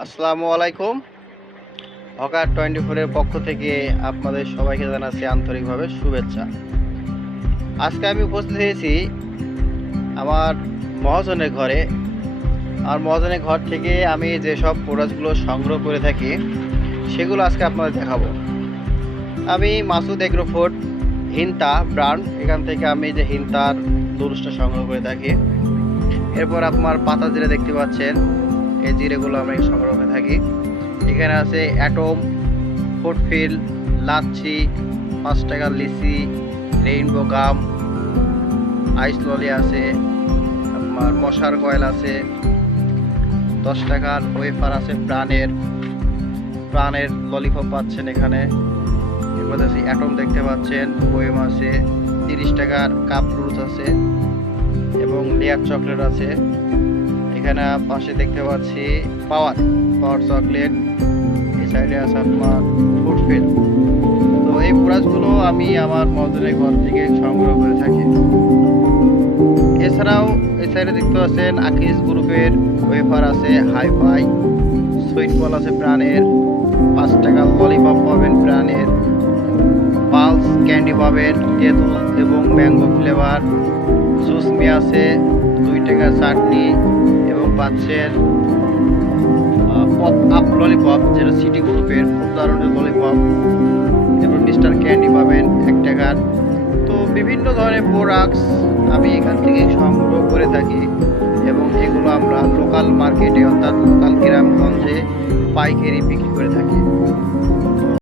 আসসালামু আলাইকুম। হকার 24 এর পক্ষ থেকে আপনাদের সবাইকে জানাচ্ছি আন্তরিকভাবে শুভেচ্ছা। আজকে আমি উপস্থিত হয়েছি আমার মহাজনের ঘরে। আর মহাজনের ঘর থেকে আমি যেসব প্রোডাক্টগুলো সংগ্রহ করে থাকি সেগুলো আজকে আপনাদের দেখাবো। আমি মাসুদ এগ্রোফুড হিন্তা ব্র্যান্ড, এখান থেকে আমি যে হিন্তার দুরুসটা সংগ্রহ করে থাকি। এরপর আপনার পাতা জিরে দেখতে পাচ্ছেন, এই জিরেগুলো আমি সংগ্রহ করে থাকি। এখানে আছে অ্যাটম, ফুডফিল, লাচ্ছি, 5 টাকার লিচি, রেইনবো গাম, আইস ললি আছে, আপনার মশার কয়েল আছে, 10 টাকার ওয়েফার আছে, প্রাণের ললিপপ পাচ্ছেন এখানে। এরপর আছে অ্যাটম দেখতে পাচ্ছেন, পোয়েম আছে, 30 টাকার কাপ ফ্রুটস আছে এবং লেয়ার চকলেট আছে। এখানে পাশে দেখতে পাচ্ছি পাওয়ার চকলেট, এই সাইডে আছে আপনার ফুডফিল। তো এই প্রোডাক্টগুলো আমি আমার মহাজনের ঘর থেকে সংগ্রহ করে থাকি। এছাড়াও এই সাইডে দেখতে পাচ্ছেন আকিস গ্রুপের ওয়েফার আছে, হাইফাই, সুইট বল আছে প্রাণের, 5 টাকা ললিপপ পাবেন প্রাণের, পালস ক্যান্ডি পাবেন তেঁতুল এবং ম্যাঙ্গো ফ্লেভার, জুসমি আছে, 2 টাকার চাটনি এবং পাচ্ছেন পপ আপ ললিপপ, যেটা সিটি গ্রুপের খুব দারুণ ললিপপ, এবং মিস্টার ক্যান্ডি পাবেন 1 টাকার। তো বিভিন্ন ধরনের প্রোডাক্টস আমি এখান থেকে সংগ্রহ করে থাকি এবং এগুলো আমরা লোকাল মার্কেটে অর্থাৎ লোকাল গ্রামগঞ্জে পাইকারি বিক্রি করে থাকি।